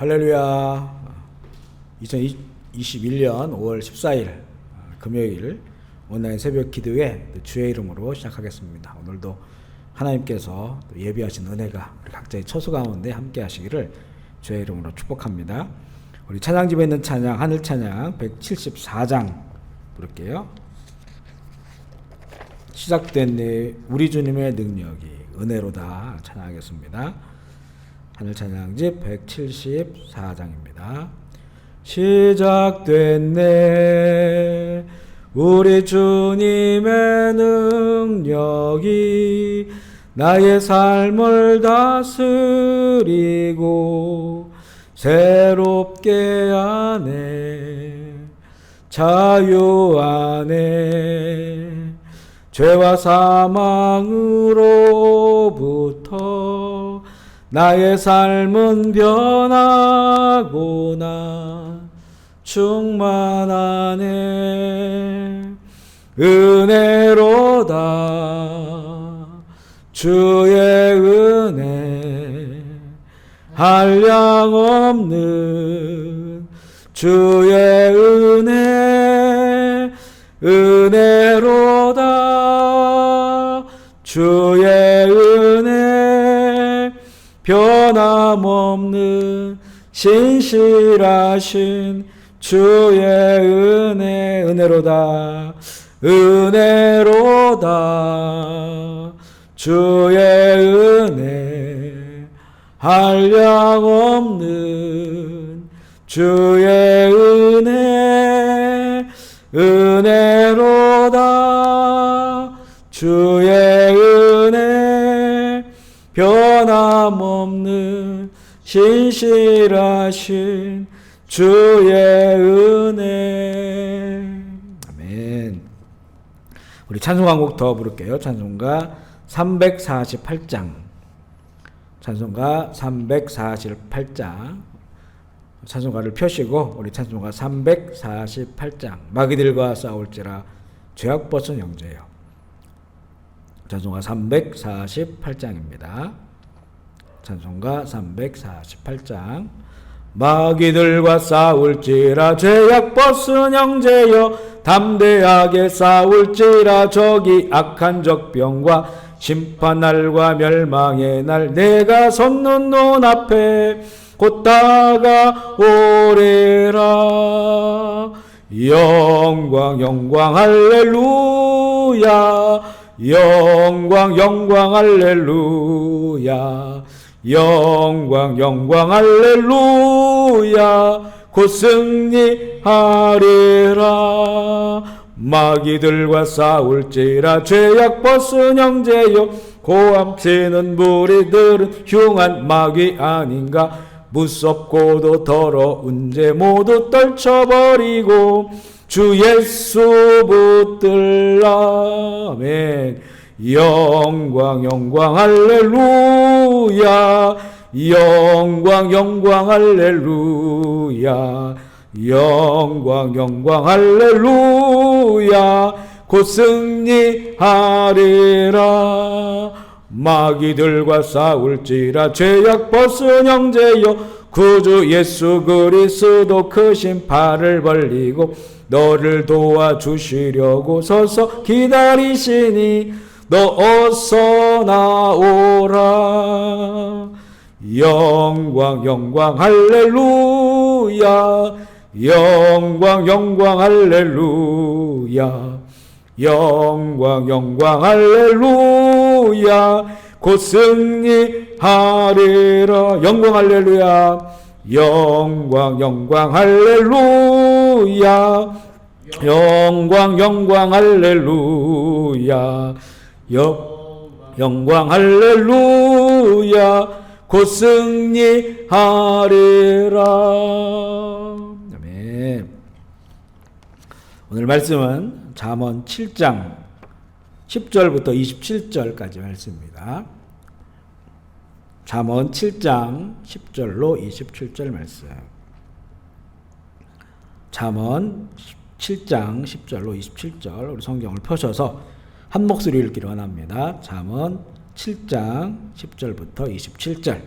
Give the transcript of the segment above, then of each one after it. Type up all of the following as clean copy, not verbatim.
할렐루야. 2021년 5월 14일 금요일 온라인 새벽 기도회 주의 이름으로 시작하겠습니다. 오늘도 하나님께서 예비하신 은혜가 우리 각자의 처소 가운데 함께 하시기를 주의 이름으로 축복합니다. 우리 찬양집에 있는 찬양, 하늘 찬양 174장 부를게요. 시작된 우리 주님의 능력이 은혜로다 찬양하겠습니다. 하늘 찬양집 174장입니다. 시작됐네 우리 주님의 능력이 나의 삶을 다스리고 새롭게 하네 자유 안에 죄와 사망으로부터 나의 삶은 변하구나 충만하네 은혜로다 주의 은혜 한량없는 주의 은혜 은혜로다 주의 은혜 변함없는 신실하신 주의 은혜 은혜로다 은혜로다 주의 은혜 한량없는 주의 은혜 은혜로다 주의 은혜 변함없는 신실하신 주의 은혜. 아멘. 우리 찬송가 한 곡 더 부를게요. 찬송가 348장. 찬송가 348장. 찬송가를 펴시고 우리 찬송가 348장. 마귀들과 싸울지라 죄악 벗은 형제여. 찬송가 348장입니다. 찬송가 348장. 마귀들과 싸울지라 죄악 벗은 형제여 담대하게 싸울지라 저기 악한 적병과 심판날과 멸망의 날 내가 섰는 눈앞에 곧 다가오리라 영광 영광 할렐루야 영광 영광 할렐루야 영광 영광 할렐루야 곧 승리하리라 마귀들과 싸울지라 죄악 벗은 형제여 고함치는 무리들은 흉한 마귀 아닌가 무섭고도 더러운 죄 모두 떨쳐버리고 주 예수 붙들라 아멘 영광 영광 할렐루야 영광 영광 할렐루야 영광 영광 할렐루야 곧 승리하리라 마귀들과 싸울지라 죄악 벗은 형제여 구주 예수 그리스도 크신 팔을 벌리고 너를 도와주시려고 서서 기다리시니 너 어서 나오라 영광 영광 할렐루야 영광 영광 할렐루야 영광 영광 할렐루야 곧 승리하리라 영광 할렐루야 영광 영광 할렐루야 영광 영광 할렐루야 영광 할렐루야 곧 승리하리라 아멘. 오늘 말씀은 잠언 7장 10절부터 27절까지 말씀입니다. 잠언 7장 10절로 27절 말씀. 잠언 7장 10절로 27절 우리 성경을 펴셔서 한 목소리 읽기를 원합니다. 잠언 7장 10절부터 27절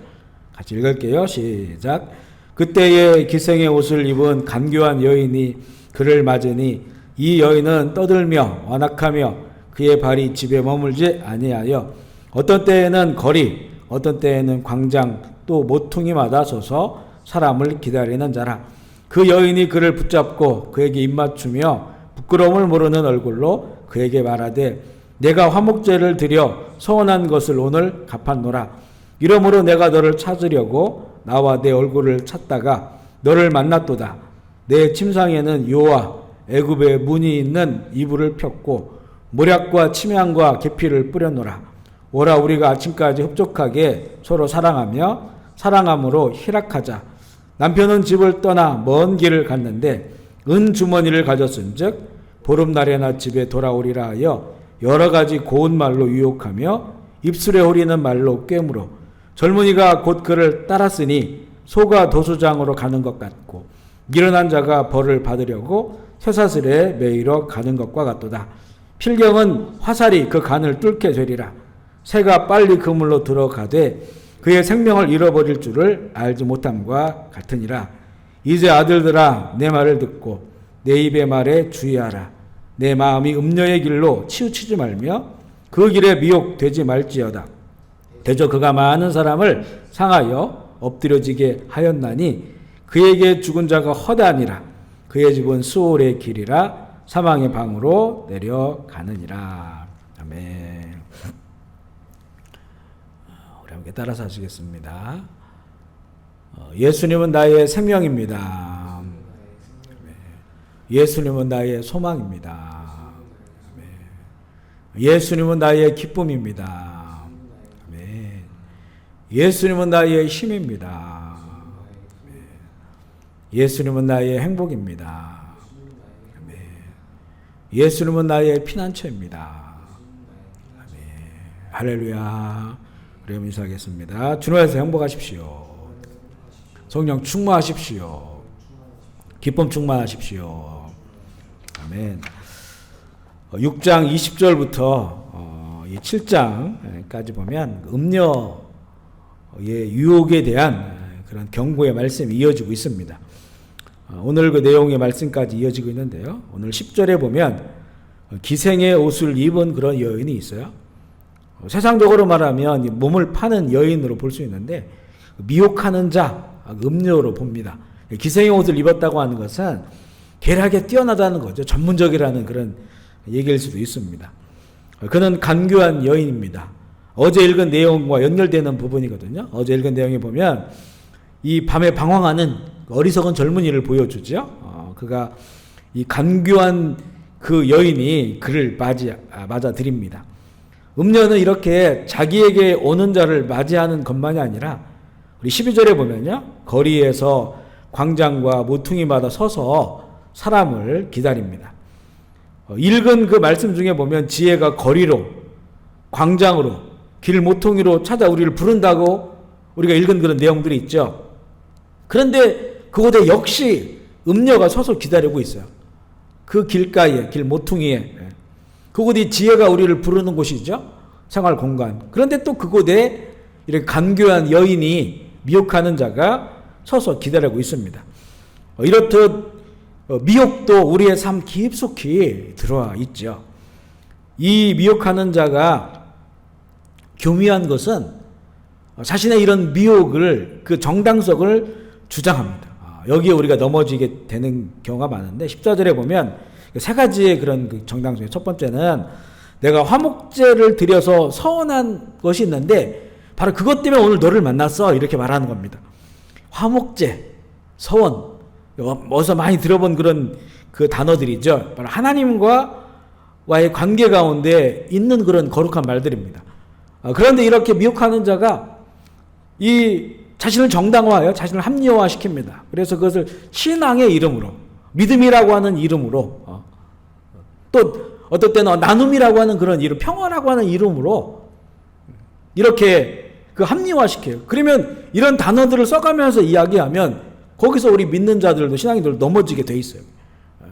같이 읽을게요. 시작. 그때의 기생의 옷을 입은 간교한 여인이 그를 맞으니 이 여인은 떠들며 완악하며 그의 발이 집에 머물지 아니하여 어떤 때에는 거리 어떤 때에는 광장 또 모퉁이마다 서서 사람을 기다리는 자라. 그 여인이 그를 붙잡고 그에게 입맞추며 부끄러움을 모르는 얼굴로 그에게 말하되 내가 화목제를 드려 서원한 것을 오늘 갚았노라. 이러므로 내가 너를 찾으려고 나와 내 얼굴을 찾다가 너를 만났도다. 내 침상에는 요와 애굽의 문이 있는 이불을 폈고 모략과 침향과 계피를 뿌렸노라. 오라 우리가 아침까지 흡족하게 서로 사랑하며 사랑함으로 희락하자. 남편은 집을 떠나 먼 길을 갔는데 은 주머니를 가졌은즉 보름날에나 집에 돌아오리라 하여 여러 가지 고운 말로 유혹하며 입술에 호리는 말로 꿰물어 젊은이가 곧 그를 따랐으니 소가 도수장으로 가는 것 같고 미련한 자가 벌을 받으려고 쇠사슬에 매이러 가는 것과 같도다. 필경은 화살이 그 간을 뚫게 되리라. 새가 빨리 그물로 들어가되 그의 생명을 잃어버릴 줄을 알지 못함과 같으니라. 이제 아들들아 내 말을 듣고 내 입의 말에 주의하라. 내 마음이 음녀의 길로 치우치지 말며 그 길에 미혹되지 말지어다. 대저 그가 많은 사람을 상하여 엎드려지게 하였나니 그에게 죽은 자가 허다하니라. 그의 집은 수올의 길이라 사망의 방으로 내려가느니라. 아멘. 우리 함께 따라서 하시겠습니다. 예수님은 나의 생명입니다. 예수님은 나의 소망입니다. 예수님은 나의 기쁨입니다. 예수님은 나의 힘입니다. 예수님은 나의 행복입니다. 예수님은 나의 피난처입니다. 할렐루야. 우리 인사하겠습니다. 주님 안에서 행복하십시오. 성령 충만하십시오. 기쁨 충만하십시오. 아멘. 6장 20절부터 7장까지 보면 음녀의 유혹에 대한 그런 경고의 말씀이 이어지고 있습니다. 오늘 그 내용의 말씀까지 이어지고 있는데요. 오늘 10절에 보면 기생의 옷을 입은 그런 여인이 있어요. 세상적으로 말하면 몸을 파는 여인으로 볼 수 있는데 미혹하는 자, 음녀로 봅니다. 기생의 옷을 입었다고 하는 것은 계략에 뛰어나다는 거죠. 전문적이라는 그런 얘기일 수도 있습니다. 그는 간교한 여인입니다. 어제 읽은 내용과 연결되는 부분이거든요. 어제 읽은 내용에 보면 이 밤에 방황하는 어리석은 젊은이를 보여주죠. 그가 이 간교한 그 여인이 그를 맞아들입니다. 음녀는 이렇게 자기에게 오는 자를 맞이하는 것만이 아니라 우리 12절에 보면요. 거리에서 광장과 모퉁이마다 서서 사람을 기다립니다. 읽은 그 말씀 중에 보면 지혜가 거리로, 광장으로, 길 모퉁이로 찾아 우리를 부른다고 우리가 읽은 그런 내용들이 있죠. 그런데 그곳에 역시 음녀가 서서 기다리고 있어요. 그 길가에, 길 모퉁이에. 그곳이 지혜가 우리를 부르는 곳이죠. 생활 공간. 그런데 또 그곳에 이렇게 간교한 여인이 미혹하는 자가 서서 기다리고 있습니다. 이렇듯 미혹도 우리의 삶 깊숙이 들어와 있죠. 이 미혹하는 자가 교묘한 것은 자신의 이런 미혹을, 그 정당성을 주장합니다. 여기에 우리가 넘어지게 되는 경우가 많은데 14절에 보면 세 가지의 그런 그 정당성. 첫 번째는 내가 화목제를 드려서 서원한 것이 있는데 바로 그것 때문에 오늘 너를 만났어. 이렇게 말하는 겁니다. 화목제, 서원. 어디서 많이 들어본 그런 그 단어들이죠. 바로 하나님과의 관계 가운데 있는 그런 거룩한 말들입니다. 그런데 이렇게 미혹하는 자가 이 자신을 정당화하여 자신을 합리화시킵니다. 그래서 그것을 신앙의 이름으로, 믿음이라고 하는 이름으로, 또 어떨 때는 나눔이라고 하는 그런 이름, 평화라고 하는 이름으로 이렇게 그 합리화시켜요. 그러면 이런 단어들을 써가면서 이야기하면 거기서 우리 믿는 자들도 신앙인들도 넘어지게 돼 있어요.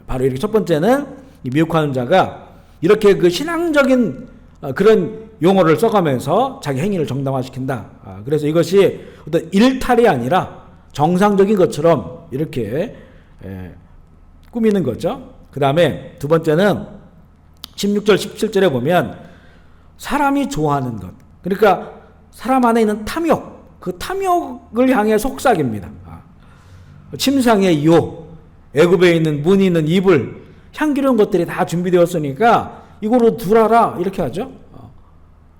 바로 이렇게 첫 번째는 이 미혹하는 자가 이렇게 그 신앙적인 그런 용어를 써가면서 자기 행위를 정당화시킨다. 그래서 이것이 어떤 일탈이 아니라 정상적인 것처럼 이렇게 꾸미는 거죠. 그 다음에 두 번째는 16절 17절에 보면 사람이 좋아하는 것, 그러니까 사람 안에 있는 탐욕, 그 탐욕을 향해 속삭입니다. 침상의 유혹, 애굽에 있는 문이 있는 이불, 향기로운 것들이 다 준비되었으니까 이거로 두라라 이렇게 하죠.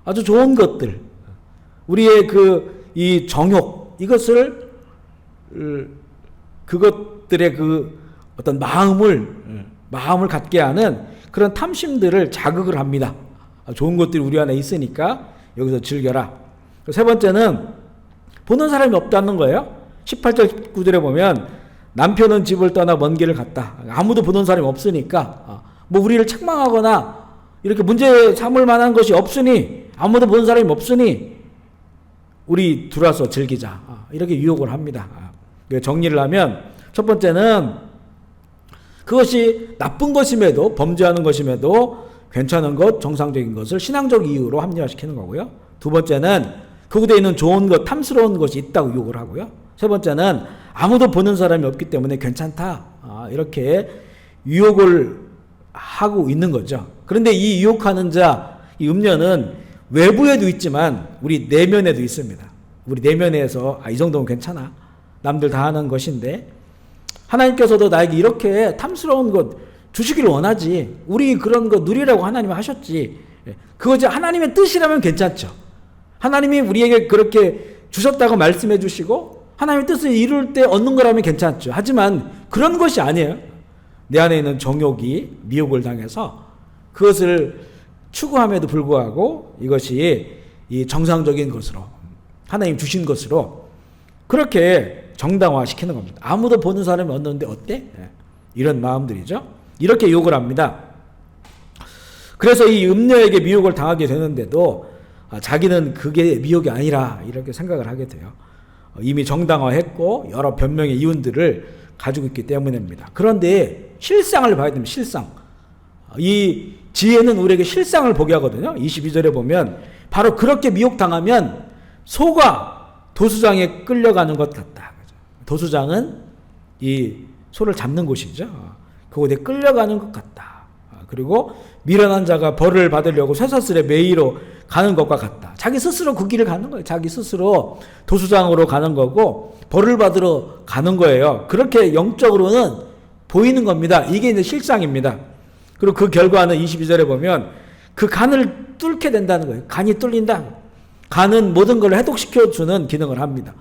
아주 좋은 것들, 우리의 이 정욕, 이것을 그것들의 그 어떤 마음을 갖게 하는 그런 탐심들을 자극을 합니다. 좋은 것들이 우리 안에 있으니까 여기서 즐겨라. 세 번째는 보는 사람이 없다는 거예요. 18절 19절에 보면 남편은 집을 떠나 먼 길을 갔다. 아무도 보는 사람이 없으니까 뭐 우리를 책망하거나 이렇게 문제 삼을 만한 것이 없으니, 아무도 보는 사람이 없으니 우리 들어와서 즐기자, 이렇게 유혹을 합니다. 정리를 하면 첫 번째는 그것이 나쁜 것임에도, 범죄하는 것임에도 괜찮은 것, 정상적인 것을 신앙적 이유로 합리화시키는 거고요. 두 번째는 그곳에 있는 좋은 것, 탐스러운 것이 있다고 유혹을 하고요. 세 번째는 아무도 보는 사람이 없기 때문에 괜찮다, 이렇게 유혹을 하고 있는 거죠. 그런데 이 유혹하는 자, 이 음녀는 외부에도 있지만 우리 내면에도 있습니다. 우리 내면에서 이 정도면 괜찮아, 남들 다 하는 것인데 하나님께서도 나에게 이렇게 탐스러운 것 주시기를 원하지, 우리 그런 거 누리라고 하나님이 하셨지, 그것이 하나님의 뜻이라면 괜찮죠. 하나님이 우리에게 그렇게 주셨다고 말씀해 주시고 하나님의 뜻을 이룰 때 얻는 거라면 괜찮죠. 하지만 그런 것이 아니에요. 내 안에 있는 정욕이 미혹을 당해서 그것을 추구함에도 불구하고 이것이 이 정상적인 것으로, 하나님 주신 것으로 그렇게 정당화시키는 겁니다. 아무도 보는 사람이 없는데 어때? 이런 마음들이죠. 이렇게 유혹을 합니다. 그래서 이 음녀에게 미혹을 당하게 되는데도 자기는 그게 미혹이 아니라 이렇게 생각을 하게 돼요. 이미 정당화했고 여러 변명의 이유들을 가지고 있기 때문입니다. 그런데 실상을 봐야 됩니다. 실상. 이 지혜는 우리에게 실상을 보게 하거든요. 22절에 보면 바로 그렇게 미혹당하면 소가 도수장에 끌려가는 것 같다. 도수장은 이 소를 잡는 곳이죠. 그곳에 끌려가는 것 같다. 그리고 미련한 자가 벌을 받으려고 쇠사슬에 매이러 가는 것과 같다. 자기 스스로 그 길을 가는 거예요. 자기 스스로 도수장으로 가는 거고 벌을 받으러 가는 거예요. 그렇게 영적으로는 보이는 겁니다. 이게 이제 실상입니다. 그리고 그 결과는 22절에 보면 그 간을 뚫게 된다는 거예요. 간이 뚫린다. 간은 모든 걸 해독시켜주는 기능을 합니다.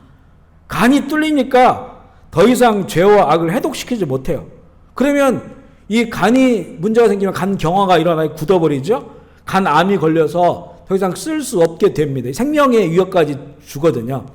간이 뚫리니까 더 이상 죄와 악을 해독시키지 못해요. 그러면 이 간이 문제가 생기면 간 경화가 일어나서 굳어버리죠. 간암이 걸려서 더 이상 쓸 수 없게 됩니다. 생명의 위협까지 주거든요.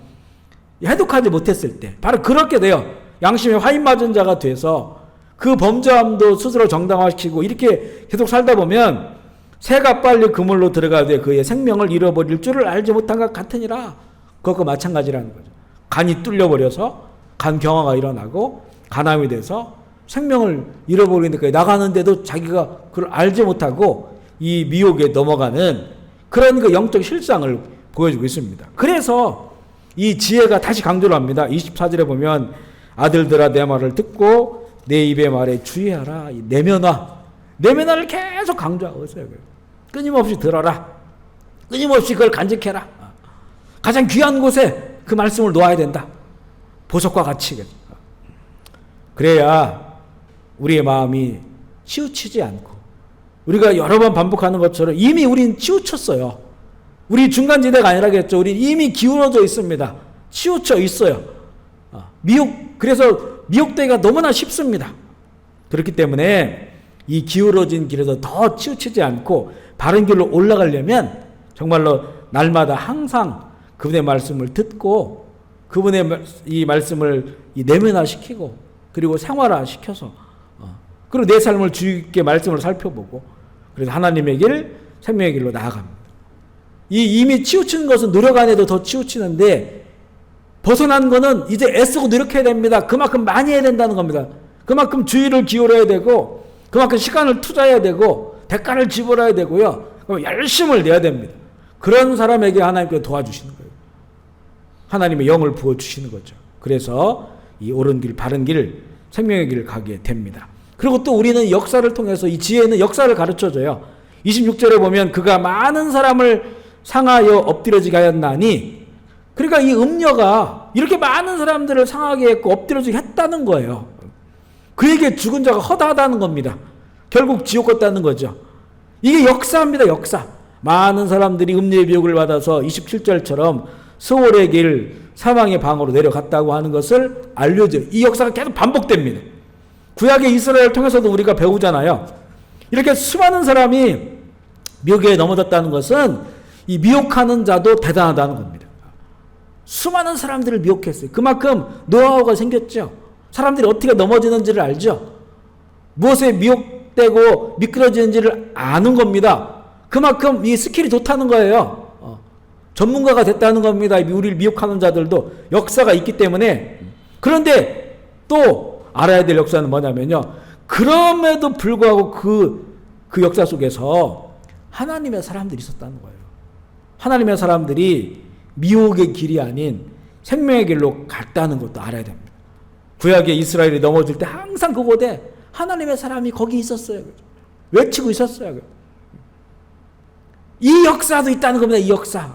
해독하지 못했을 때 바로 그렇게 돼요. 양심에 화인 맞은 자가 돼서 그 범죄함도 스스로 정당화시키고 이렇게 계속 살다 보면 새가 빨리 그물로 들어가되 그의 생명을 잃어버릴 줄을 알지 못한 것 같으니라. 그것과 마찬가지라는 거죠. 간이 뚫려버려서 간 경화가 일어나고 간암이 돼서 생명을 잃어버리니까 나가는데도 자기가 그걸 알지 못하고 이 미혹에 넘어가는 그런 그 영적 실상을 보여주고 있습니다. 그래서 이 지혜가 다시 강조를 합니다. 24절에 보면 아들들아 내 말을 듣고 내 입의 말에 주의하라. 이 내면화를 계속 강조하고 있어요. 끊임없이 들어라. 끊임없이 그걸 간직해라. 가장 귀한 곳에 그 말씀을 놓아야 된다. 보석과 같이. 그래야 우리의 마음이 치우치지 않고 우리가 여러 번 반복하는 것처럼 이미 우린 치우쳤어요. 우리 중간지대가 아니라겠죠. 우린 이미 기울어져 있습니다. 치우쳐 있어요. 그래서 미혹되기가 너무나 쉽습니다. 그렇기 때문에 이 기울어진 길에서 더 치우치지 않고 바른 길로 올라가려면 정말로 날마다 항상 그분의 말씀을 듣고 그분의 이 말씀을 내면화시키고 그리고 생활화시켜서 그리고 내 삶을 주의 깊게 말씀을 살펴보고 그래서 하나님의 길, 생명의 길로 나아갑니다. 이미 치우치는 것은 노력 안 해도 더 치우치는데 벗어난 거는 이제 애쓰고 노력해야 됩니다. 그만큼 많이 해야 된다는 겁니다. 그만큼 주의를 기울여야 되고 그만큼 시간을 투자해야 되고 대가를 지불해야 되고요. 그럼 열심을 내야 됩니다. 그런 사람에게 하나님께서 도와주시는 거예요. 하나님의 영을 부어주시는 거죠. 그래서 이 옳은 길, 바른 길, 생명의 길을 가게 됩니다. 그리고 또 우리는 역사를 통해서 이 지혜는 역사를 가르쳐줘요. 26절에 보면 그가 많은 사람을 상하여 엎드려지게 하였나니, 그러니까 이 음녀가 이렇게 많은 사람들을 상하게 했고 엎드려지게 했다는 거예요. 그에게 죽은 자가 허다하다는 겁니다. 결국 지옥 갔다는 거죠. 이게 역사입니다. 역사. 많은 사람들이 음녀의 미혹을 받아서 27절처럼 스올의 길, 사망의 방으로 내려갔다고 하는 것을 알려줘요. 이 역사가 계속 반복됩니다. 구약의 이스라엘을 통해서도 우리가 배우잖아요. 이렇게 수많은 사람이 미혹에 넘어졌다는 것은 이 미혹하는 자도 대단하다는 겁니다. 수많은 사람들을 미혹했어요. 그만큼 노하우가 생겼죠. 사람들이 어떻게 넘어지는지를 알죠. 무엇에 미혹되고 미끄러지는지를 아는 겁니다. 그만큼 이 스킬이 좋다는 거예요. 전문가가 됐다는 겁니다. 우리를 미혹하는 자들도 역사가 있기 때문에. 그런데 또 알아야 될 역사는 뭐냐면요. 그럼에도 불구하고 그 역사 속에서 하나님의 사람들이 있었다는 거예요. 하나님의 사람들이 미혹의 길이 아닌 생명의 길로 갔다는 것도 알아야 됩니다. 구약의 이스라엘이 넘어질 때 항상 그곳에 하나님의 사람이 거기 있었어요. 외치고 있었어요. 이 역사도 있다는 겁니다. 이 역사.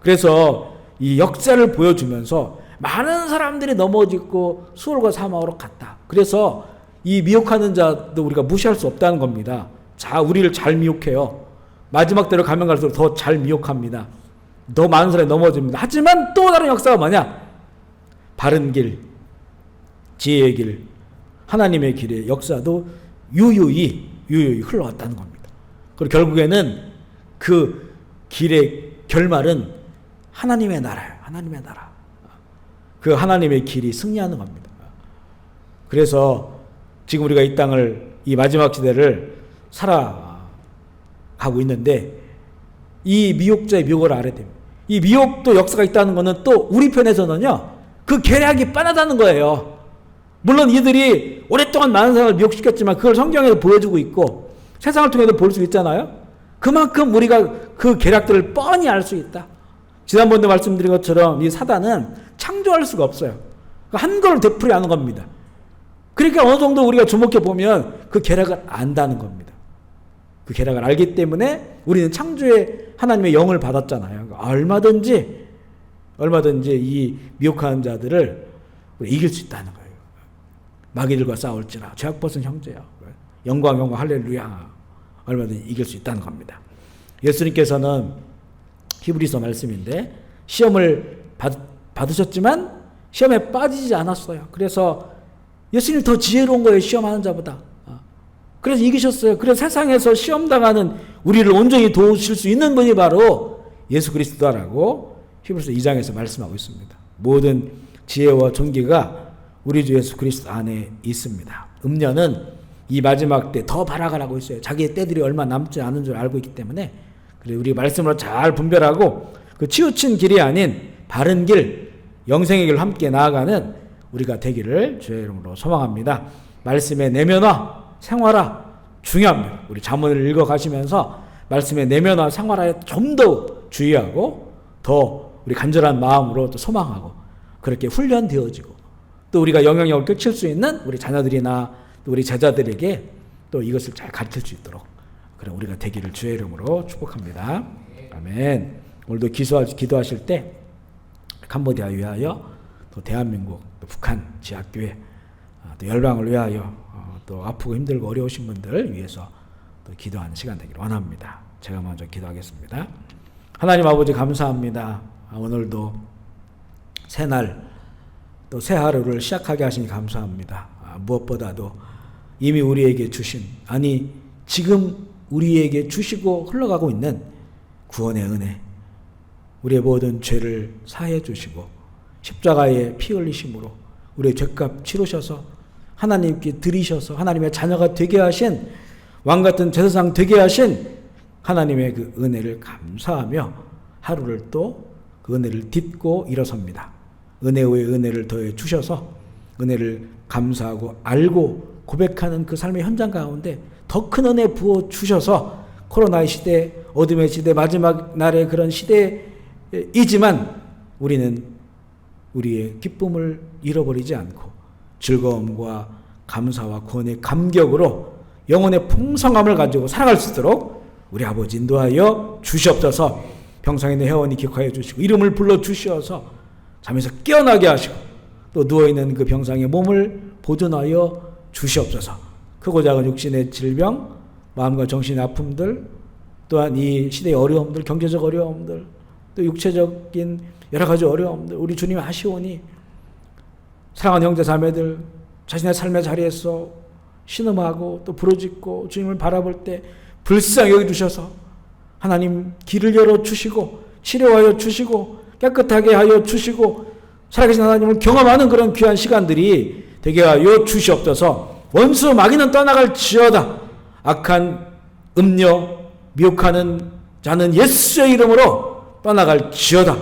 그래서 이 역사를 보여주면서 많은 사람들이 넘어지고 수월과 사망으로 갔다. 그래서 이 미혹하는 자도 우리가 무시할 수 없다는 겁니다. 자, 우리를 잘 미혹해요. 마지막 때로 가면 갈수록 더 잘 미혹합니다. 더 많은 사람이 넘어집니다. 하지만 또 다른 역사가 뭐냐? 바른 길, 지혜의 길, 하나님의 길의 역사도 유유히 흘러왔다는 겁니다. 그리고 결국에는 그 길의 결말은 하나님의 나라예요. 하나님의 나라. 그 하나님의 길이 승리하는 겁니다. 그래서 지금 우리가 이 땅을, 이 마지막 시대를 살아가고 있는데 이 미혹자의 미혹을 알아야 됩니다. 이 미혹도 역사가 있다는 것은 또 우리 편에서는요, 그 계략이 뻔하다는 거예요. 물론 이들이 오랫동안 많은 사람을 미혹시켰지만 그걸 성경에서 보여주고 있고 세상을 통해서 볼 수 있잖아요. 그만큼 우리가 그 계략들을 뻔히 알 수 있다. 지난번에 말씀드린 것처럼 이 사단은 창조할 수가 없어요. 한 걸 되풀이하는 겁니다. 그러니까 어느 정도 우리가 주목해 보면 그 계략을 안다는 겁니다. 그 계략을 알기 때문에 우리는 창조의 하나님의 영을 받았잖아요. 얼마든지 이 미혹하는 자들을 이길 수 있다는 거예요. 마귀들과 싸울지라 죄악벗은 형제야. 영광 할렐루야. 얼마든지 이길 수 있다는 겁니다. 예수님께서는 히브리서 말씀인데 시험을 받으셨지만 시험에 빠지지 않았어요. 그래서 예수님이 더 지혜로운 거예요. 시험하는 자보다. 그래서 이기셨어요. 그래서 세상에서 시험당하는 우리를 온전히 도우실 수 있는 분이 바로 예수 그리스도라고 히브리서 2장에서 말씀하고 있습니다. 모든 지혜와 존귀가 우리 주 예수 그리스도 안에 있습니다. 음녀는 이 마지막 때 더 발악을 있어요. 자기의 때들이 얼마 남지 않은 줄 알고 있기 때문에. 그래 우리 말씀으로 잘 분별하고 그 치우친 길이 아닌 바른 길, 영생의 길을 함께 나아가는 우리가 되기를 주의 이름으로 소망합니다. 말씀의 내면화, 생활화 중요합니다. 우리 잠언을 읽어가시면서 말씀의 내면화, 생활화에 좀 더 주의하고 더 우리 간절한 마음으로 또 소망하고 그렇게 훈련되어지고 또 우리가 영향력을 끼칠 수 있는 우리 자녀들이나 또 우리 제자들에게 또 이것을 잘 가르칠 수 있도록 그런 우리가 되기를 주의 이름으로 축복합니다. 아멘. 오늘도 기도하실 때 캄보디아 위하여 또 대한민국 또 북한 지하교회 또 열방을 위하여 또 아프고 힘들고 어려우신 분들을 위해서 또 기도하는 시간 되기를 원합니다. 제가 먼저 기도하겠습니다. 하나님 아버지 감사합니다. 오늘도 새날 또 새 하루를 시작하게 하시니 감사합니다. 무엇보다도 이미 우리에게 주신 지금 우리에게 주시고 흘러가고 있는 구원의 은혜, 우리의 모든 죄를 사해 주시고 십자가에 피 흘리심으로 우리의 죄값 치르셔서 하나님께 드리셔서 하나님의 자녀가 되게 하신 왕같은 제사장 되게 하신 하나님의 그 은혜를 감사하며 하루를 또 그 은혜를 딛고 일어섭니다. 은혜 위에 은혜를 더해 주셔서 은혜를 감사하고 알고 고백하는 그 삶의 현장 가운데 더 큰 은혜 부어 주셔서 코로나의 시대, 어둠의 시대, 마지막 날의 그런 시대이지만 우리는 우리의 기쁨을 잃어버리지 않고 즐거움과 감사와 구원의 감격으로 영혼의 풍성함을 가지고 살아갈 수 있도록 우리 아버지 인도하여 주시옵소서. 병상에 있는 회원이 기억하여 주시고 이름을 불러 주시어서 잠에서 깨어나게 하시고 또 누워있는 그 병상의 몸을 보존하여 주시옵소서. 크고 작은 육신의 질병, 마음과 정신의 아픔들, 또한 이 시대의 어려움들, 경제적 어려움들, 또 육체적인 여러 가지 어려움들 우리 주님이 아시오니 사랑하는 형제 자매들 자신의 삶의 자리에서 신음하고 또 부르짖고 주님을 바라볼 때 불쌍히 여겨주셔서 하나님 길을 열어주시고 치료하여 주시고 깨끗하게 하여 주시고 살아계신 하나님을 경험하는 그런 귀한 시간들이 되게 하여 주시옵소서. 원수 마귀는 떠나갈지어다. 악한 음녀 미혹하는 자는 예수의 이름으로 떠나갈지어다.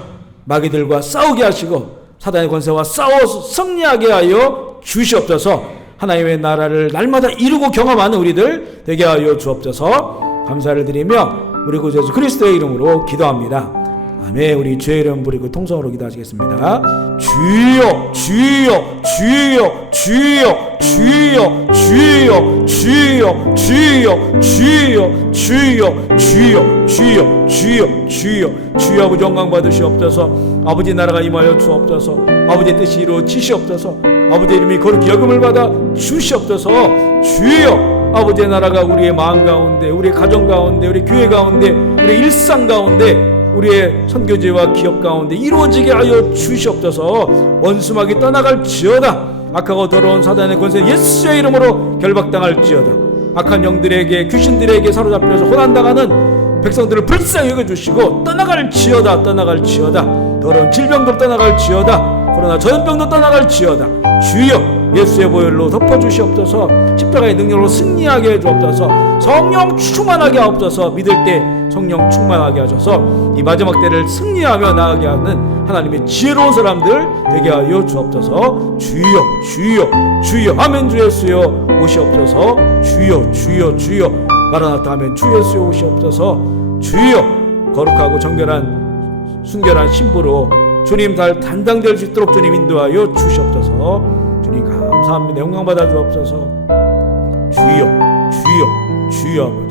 마귀들과 싸우게 하시고 사단의 권세와 싸워서 승리하게 하여 주시옵소서. 하나님의 나라를 날마다 이루고 경험하는 우리들 되게 하여 주옵소서. 감사를 드리며 우리 구주 예수 그리스도의 이름으로 기도합니다. 아멘. 우리 주의 이름 부르고 통성으로 기도하시겠습니다. 주여 주여 주여 주여 주여 주여 주여 주여 주여 주여 주여 주여 주여 주여 주여 아버지 영광 받으시옵소서. 아버지 나라가 임하여 주옵소서. 아버지의 뜻이 이루어지시옵소서. 아버지의 이름이 거룩히 여김을 받아 주시옵소서. 주여 아버지의 나라가 우리의 마음 가운데, 우리의 가정 가운데, 우리 교회 가운데, 우리의 일상 가운데, 우리의 선교제와 기업 가운데 이루어지게 하여 주시옵소서. 원수막이 떠나갈지어다. 악하고 더러운 사단의 권세 예수의 이름으로 결박당할지어다. 악한 영들에게 귀신들에게 사로잡혀서 고난당하는 백성들을 불쌍히 여겨주시고 떠나갈지어다. 떠나갈지어다. 더러운 질병도 떠나갈지어다. 코로나 전염병도 떠나갈지어다. 주여 예수의 보혈로 덮어주시옵소서. 십자가의 능력으로 승리하게 해주옵소서. 성령 충만하게 하옵소서. 믿을 때 성령 충만하게 하셔서 이 마지막 때를 승리하며 나아가게 하는 하나님의 지혜로운 사람들 되게 하여 주옵소서. 주여 주여 주여 아멘. 주 예수여 오시옵소서. 주여 주여 주여 마라나타 아멘. 주 예수여 오시옵소서. 주여 거룩하고 정결한 순결한 신부로 주님 달 단당될 수 있도록 주님 인도하여 주시옵소서. 주님 감사합니다. 영광 받아 주옵소서. 주여 주여 주여 아버지